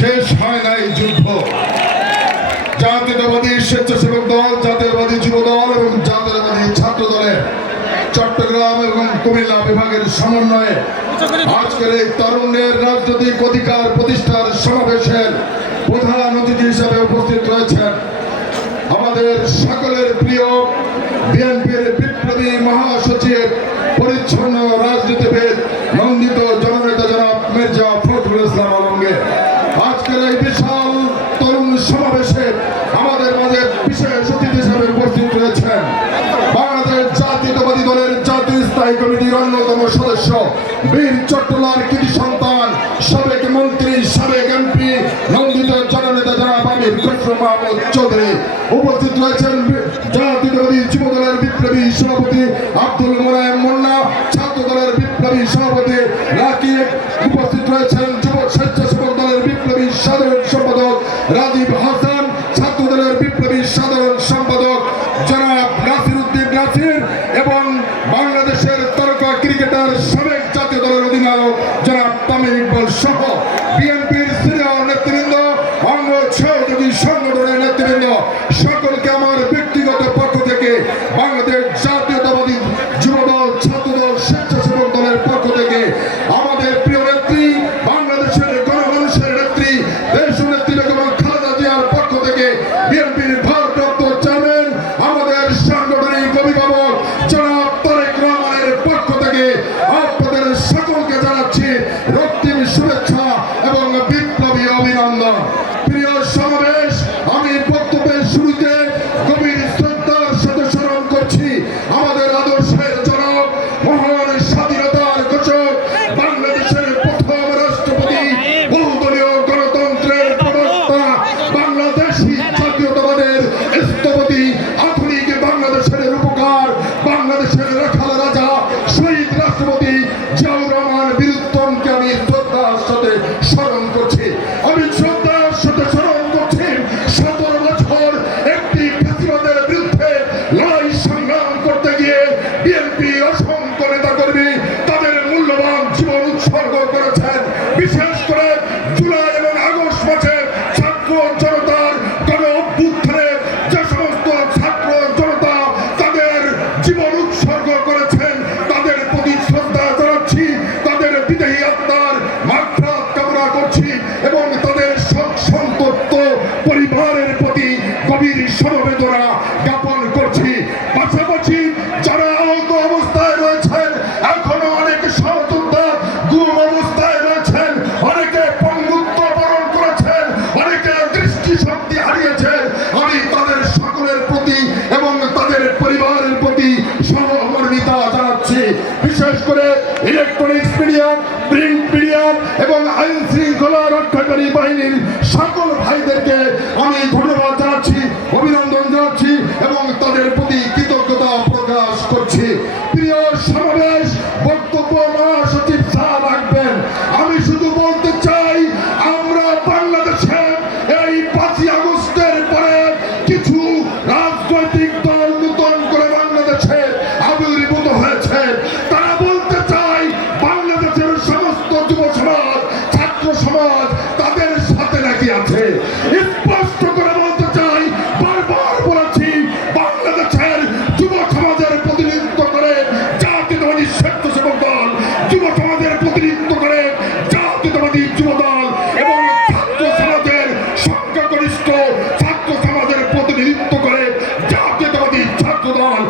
শেষ হয় নাই যুদ্ধ। জাতীয়তাবাদী স্বেচ্ছাসেবক দল, জাতীয়তাবাদী যুব দল এবং জাতীয়তাবাদী ছাত্র দলের চট্টগ্রাম এবং কুমিল্লা বিভাগের সমন্বয়ে আজকের এই তরুণের রাজনৈতিক অধিকার প্রতিষ্ঠার সমাবেশের প্রধান অতিথি হিসাবে উপস্থিত রয়েছেন আমাদের সকলের প্রিয় বিএনপির বিপ্লবী মহাসচিব, পরিচ্ছন্ন রাজনীতিবিদ, নন্দিত জননেতা জনাব মির্জা ফখরুল ইসলাম আলমগীর। আজকের এই বিশাল তরুণ সমাবেশে আমাদের মাঝে বিশেষ অতিথি হিসাবে উপস্থিত রয়েছেন বাংলাদেশ জাতীয়তাবাদী দলের জাতীয় স্থায়ী কমিটির অন্যতম সদস্য, বীর চট্টলার কৃতি সন্তান, সাবেক মন্ত্রী, সাবেক এমপি, নন্দিত জননেতা জনাব আমির খসরু মাহমুদ চৌধুরী। উপস্থিত রয়েছেন জাতীয়তাবাদী যুব দলের বিপ্লবী সভাপতি আব্দুল মোনায়েম মুন্না, ছাত্র দলের বিপ্লবী সভাপতি রাকিব। উপস্থিত রয়েছেন যুব স্বেচ্ছাসেবক দলের বিপ্লবী সাধারণ সম্পাদক রাজীব হাসান, ছাত্র দলের বিপ্লবী সাধারণ সম্পাদক জনাব নাসির উদ্দিন নাসির এবং বাংলাদেশের তারকা ক্রিকেটার সাবেক জাতীয় দলের অধিনায়ক জনাব তামিম ইকবাল সহ বিএনপির সিনিয়র নেতৃবৃন্দ, অঙ্গ সহযোগী সংগঠনের নেতৃবৃন্দ, সকলকে আমার ব্যক্তিগত পক্ষ থেকে বাংলাদেশ জাতীয়তাবাদী যুব দল, ছাত্র দল, স্বেচ্ছাসেবক দলের পক্ষ থেকে আমাদের প্রিয় নেত্রী, বাংলাদেশের গণমানুষের নেত্রী, দেশ নেত্রী বেগম খালেদা জিয়ার পক্ষ থেকে বিএনপির ভারপ্রাপ্ত চেয়ারম্যান, আমাদের সাংগঠনিক অভিভাবক জনাব তারেক রহমানের পক্ষ থেকে আপনাদের সকলকে জানাচ্ছি রক্তিম শুভেচ্ছা এবং বিপ্লবী অভিনন্দন। প্রিয় সমাবেশ, আমি বক্তব্যের শুরুতে গভীর শ্রদ্ধার সাথে স্মরণ করছি আমাদের আদর্শের জনক, মহান স্বাধীনতার ঘোষক, বাংলাদেশের প্রথম রাষ্ট্রপতি, বহুদলীয় গণতন্ত্রের প্রবক্তা, বাংলাদেশী জাতীয়তাবাদের স্থপতি, আধুনিক বাংলাদেশের রূপকার, বাংলাদেশের রাখাল রাজা, শহীদ রাষ্ট্রপতি জিয়াউর রহমান বীর উত্তমকে আমি শ্রদ্ধার সাথে স্মরণ করছি। আমি শ্রদ্ধার সাথে স্মরণ করছি 17 বছর একটি ফ্যাসিবাদের বিরুদ্ধে লড়াই সংগ্রাম করতে গিয়ে বিএনপি অসংখ্য নেতা কর্মী তাদের মূল্যবান জীবন উৎসর্গ করেছেন। বিশেষ করে জুলাই এবং আগস্ট মাসে ছাত্র জনতার গণ অভ্যুত্থানে যে সমস্ত ছাত্র জনতা তাদের জীবন উৎসর্গ করেছেন, তাদের প্রতি শ্রদ্ধা জানাচ্ছি, তাদের বিদেহী আত্মার মাগফিরাত কামনা করছি এবং তাদের সন্তপ্ত পরিবারের প্রতি গভীর সমবেদনা জ্ঞাপন করছি। পাশাপাশি যারা আহত অবস্থায় রয়েছেন, এখনো অনেক সহযোদ্ধা গুম অবস্থায় রয়েছেন, অনেকে পঙ্গুত্ব বরণ করেছেন, অনেকে দৃষ্টিশক্তি হারিয়েছেন, আমি তাদের সকলের প্রতি এবং তাদের পরিবারের প্রতি সহমর্মিতা জানাচ্ছি। বিশেষ করে ইলেকট্রনিক্স মিডিয়া, প্রিন্ট মিডিয়া এবং আইন শৃঙ্খলা রক্ষাকারী বাহিনীর সকল ভাইদেরকে আমি ধন্যবাদ জানাচ্ছি, অভিনন্দন জানাচ্ছি এবং তাদের প্রতি কৃতজ্ঞতা প্রকাশ করছি। প্রিয় সমাবেশ, বক্তব্য মহাসচিব স্যার রাখবেন। আমি শুধু বলতে চাই, আমরা বাংলাদেশে এই 5ই আগস্টের পরে কিছু রাজনৈতিক দল নতুন করে বাংলাদেশে আবির্ভূত হয়েছে। তারা বলতে চাই বাংলাদেশের সমস্ত যুব সমাজ, ছাত্র সমাজ তাদের সাথে নাকি আছে। স্পষ্ট করে বলতে চাই, বারবার বলেছি, বাংলাদেশের যুব সমাজের প্রতিনিধিত্ব করে জাতীয়তাবাদী স্বেচ্ছাসেবক দল, যুব সমাজের প্রতিনিধিত্ব করে জাতীয়তাবাদী যুব দল এবং ছাত্র সমাজের সংখ্যাগরিষ্ঠ ছাত্র সমাজের প্রতিনিধিত্ব করে জাতীয়তাবাদী ছাত্র দল